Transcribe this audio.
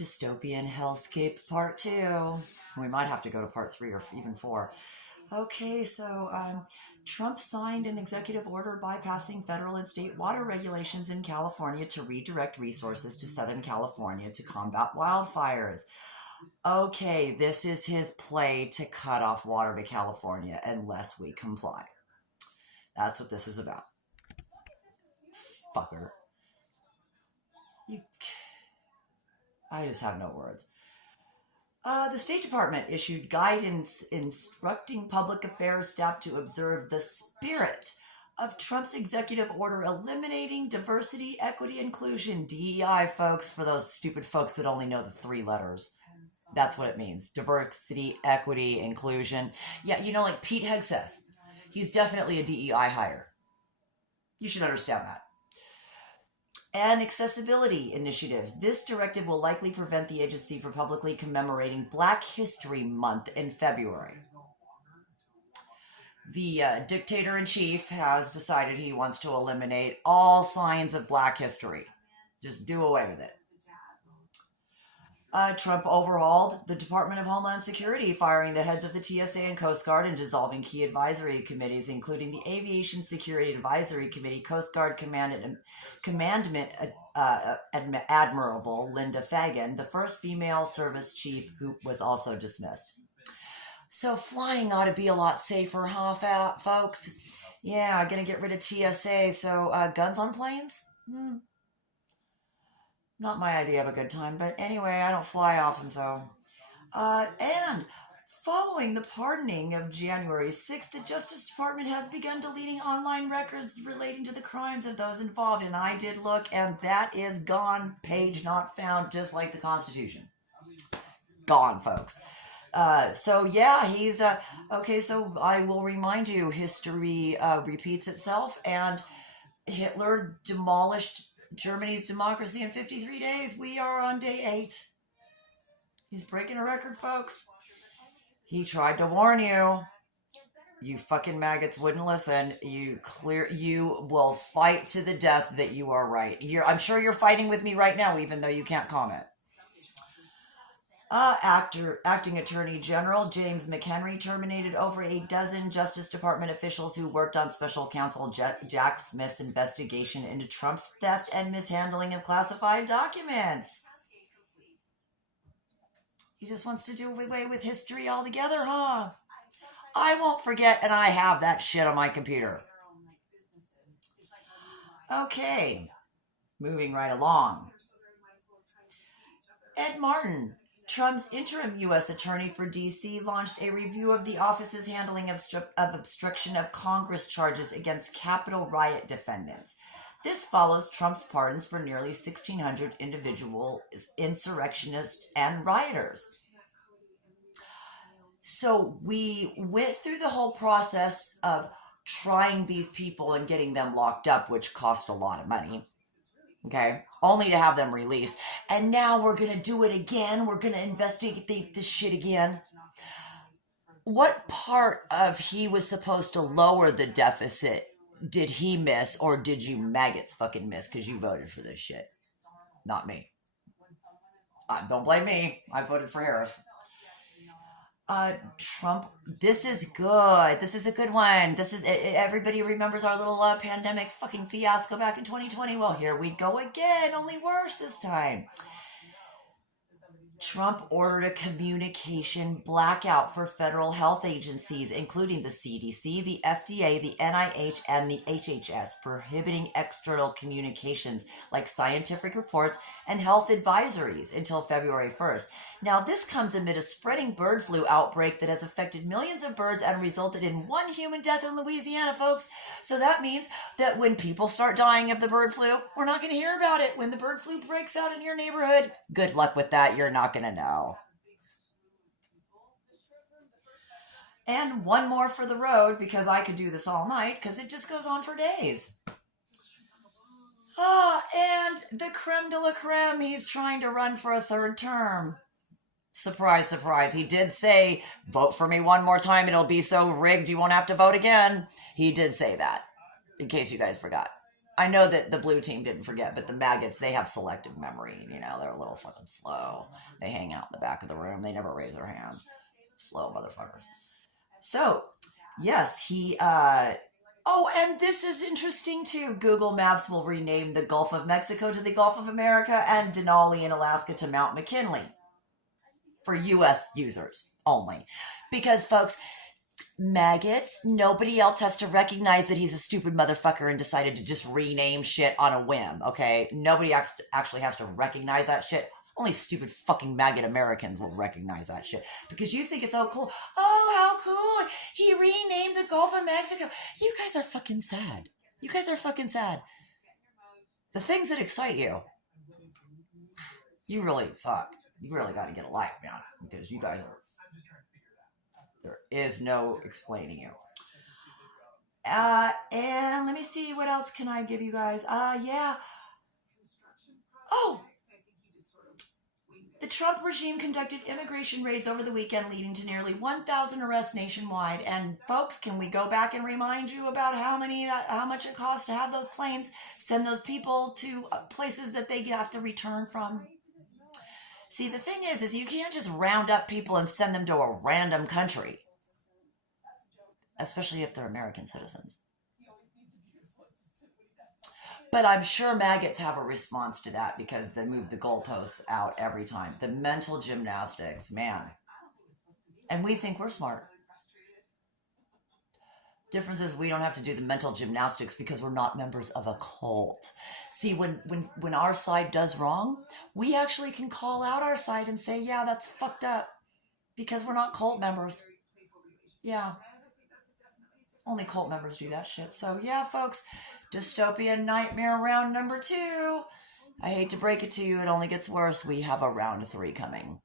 Dystopian Hellscape Part 2. We might have to go to Part 3 or even 4. Okay, so Trump signed an executive order bypassing federal and state water regulations in California to redirect resources to Southern California to combat wildfires. Okay, this is his play to cut off water to California unless we comply. That's what this is about. Fucker. I just have no words. The State Department issued guidance instructing public affairs staff to observe the spirit of Trump's executive order eliminating diversity, equity, inclusion. DEI, folks, for those stupid folks that only know the 3 letters. That's what it means. Diversity, equity, inclusion. Yeah, like Pete Hegseth. He's definitely a DEI hire. You should understand that. And accessibility initiatives. This directive will likely prevent the agency from publicly commemorating Black History Month in February. The dictator-in-chief has decided he wants to eliminate all signs of Black history. Just do away with it. Trump overhauled the Department of Homeland Security, firing the heads of the TSA and Coast Guard and dissolving key advisory committees, including the Aviation Security Advisory Committee, Coast Guard Commandment Admiral Linda Fagan, the first female service chief, who was also dismissed. So flying ought to be a lot safer, huh, folks? Yeah, gonna get rid of TSA, so guns on planes? Not my idea of a good time, but anyway, I don't fly often, so. And following the pardoning of January 6th, the Justice Department has begun deleting online records relating to the crimes of those involved. And I did look, and that is gone, page not found, just like the Constitution. Gone, folks. So yeah, he's, okay, so I will remind you, history repeats itself, and Hitler demolished Germany's democracy in 53 days. We are on day 8. He's breaking a record, folks. He tried to warn you. You fucking maggots wouldn't listen. You will fight to the death that you are right. I'm sure you're fighting with me right now, even though you can't comment. Acting Attorney General James McHenry terminated over a dozen Justice Department officials who worked on Special Counsel Jack Smith's investigation into Trump's theft and mishandling of classified documents. He just wants to do away with history altogether, huh? I won't forget, and I have that shit on my computer. Okay, moving right along. Ed Martin, Trump's interim U.S. attorney for D.C., launched a review of the office's handling of obstruction of Congress charges against Capitol riot defendants. This follows Trump's pardons for nearly 1,600 individual insurrectionists and rioters. So we went through the whole process of trying these people and getting them locked up, which cost a lot of money. Okay, only to have them released. And now we're going to do it again. We're going to investigate this shit again. What part of he was supposed to lower the deficit did he miss, or did you maggots fucking miss because you voted for this shit? Not me. Don't blame me. I voted for Harris. Trump, this is good. This is a good one. Everybody remembers our little pandemic fucking fiasco back in 2020. Well, here we go again, only worse this time. Trump ordered a communication blackout for federal health agencies, including the CDC, the FDA, the NIH, and the HHS, prohibiting external communications like scientific reports and health advisories until February 1st. Now, this comes amid a spreading bird flu outbreak that has affected millions of birds and resulted in 1 human death in Louisiana, folks. So that means that when people start dying of the bird flu, we're not going to hear about it. When the bird flu breaks out in your neighborhood, good luck with that. You're not going to know. And one more for the road, because I could do this all night, because it just goes on for days. And the creme de la creme, he's trying to run for a 3rd term. Surprise, surprise. He did say, vote for me one more time, it'll be so rigged you won't have to vote again. He did say that, in case you guys forgot. I know that the blue team didn't forget, but the maggots, they have selective memory. You know, they're a little fucking slow. They hang out in the back of the room. They never raise their hands. Slow motherfuckers. So, yes, oh, and this is interesting too. Google Maps will rename the Gulf of Mexico to the Gulf of America and Denali in Alaska to Mount McKinley for U.S. users only. Because, folks, maggots, nobody else has to recognize that he's a stupid motherfucker and decided to just rename shit on a whim, okay? Nobody actually has to recognize that shit. Only stupid fucking maggot Americans will recognize that shit. Because you think it's all cool. Oh, how cool. He renamed the Gulf of Mexico. You guys are fucking sad. You guys are fucking sad. The things that excite you, you really got to get a life, man. Because you guys are, there is no explaining you. And let me see, what else can I give you guys? Yeah. Oh, the Trump regime conducted immigration raids over the weekend, leading to nearly 1,000 arrests nationwide. And folks, can we go back and remind you about how much it costs to have those planes send those people to places that they have to return from? See, the thing is you can't just round up people and send them to a random country, especially if they're American citizens. But I'm sure maggots have a response to that because they move the goalposts out every time. The mental gymnastics, man. And we think we're smart. Difference is we don't have to do the mental gymnastics because we're not members of a cult. See, when our side does wrong, we actually can call out our side and say, yeah, that's fucked up because we're not cult members. Yeah. Only cult members do that shit. So, yeah, folks, Dystopian Nightmare round number 2. I hate to break it to you, it only gets worse. We have a round 3 coming.